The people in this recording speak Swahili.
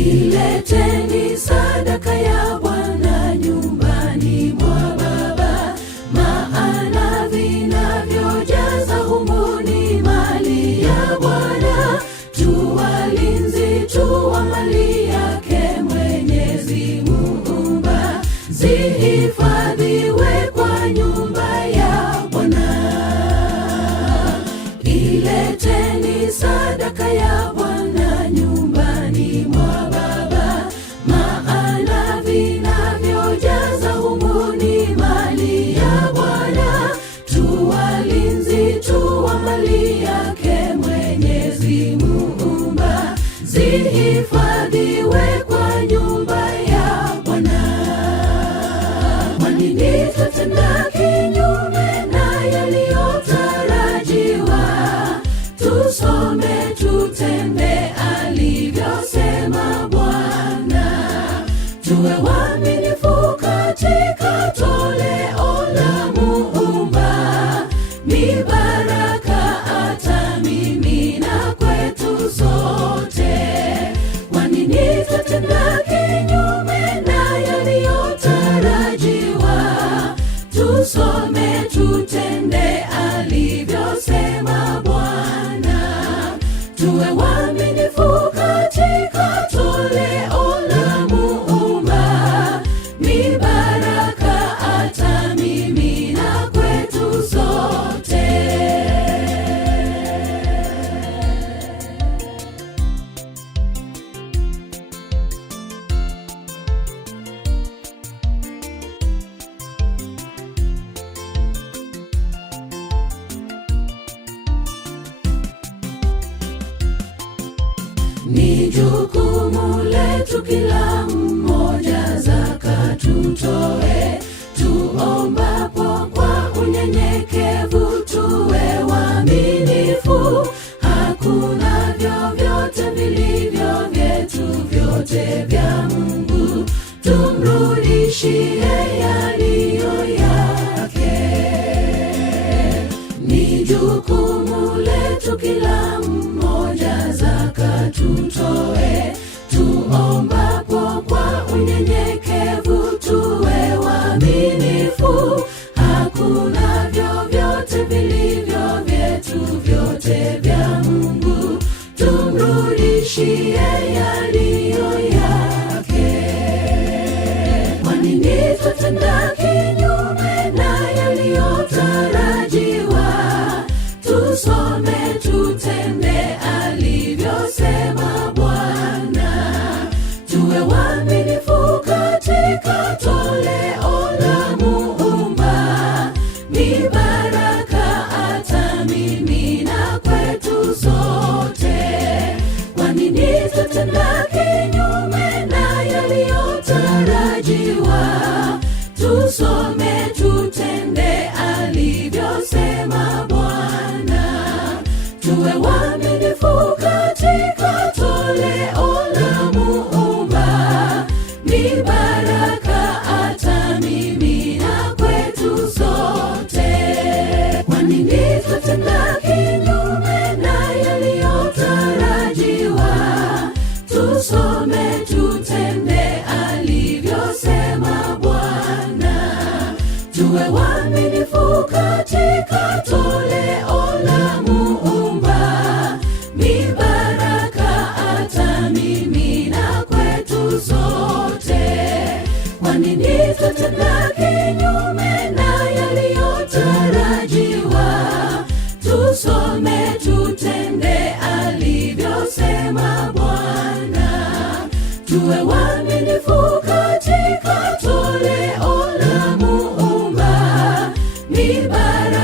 Ileteni sadaka ya Bwana nyumbani mwa Baba, maana vinavyojaza humu ni mali ya Bwana. Tu walinzi tu wa mali yake Mwenyezi Muumba, zihifadhiwe kwa nyumba ya Bwana. Ileteni sadaka ya Bwana nyumbani mwa Baba, maana vinavyojaza humu ni mali ya Bwana. Tu walinzi tu wa mali yake Mwenyezi Muumba, zihifadhiwe kwa nyumba ya Bwana. Wanini tutenda kinyume na yaliyotarajiwa? Tusome tutende alivyosema Bwana. Tuwe waaminifu katika toleo la Muumba, mibaraka atamimina kwetu sote. Wanini tutenda kinyume na yaliyotarajiwa? Tusome tutende alivyosema Bwana. Tuwe waaminifu katika toleo la Muumba, mibaraka atamimina kwetu sote. Ni jukumu letu kila mmoja zaka tutoe, tuombapo kwa unyenyekevu tuwe waaminifu. Hakuna vyovyote vilivyo vyetu, vyote vya Mungu. Tumrudishie yaliyo yake. Ni jukumu letu kila mmoja zaka tutoe, tuombapo kwa unyenyekevu tuwe waaminifu. Hakuna vyovyote vilivyo vyetu, vyote vya Mungu. Tumrudishie yaliyo yake. Wanini tutenda kinyume na yaliyotarajiwa? Tusome tutende alivyosema Bwana. Tuwe waaminifu katika toleo la Muumba, mibaraka atamimina kwetu sote. Wanini tutenda kinyume na yaliyotarajiwa? Tusome tutende alivyosema Bwana. Tuwe waaminifu katika toleo la Muumba, mibaraka atamimina kwetu sote. Wanini tutenda kinyume na yaliyotarajiwa? Tusome tutende alivyosema Bwana. Tuwe waaminifu katika toleo la Muumba, mibaraka atamimina kwetu sote. Wanini tutenda kinyume na yaliyotarajiwa? Tusome tutende alivyosema Bwana. Tuwe waaminifu katika toleo la Muumba, mibaraka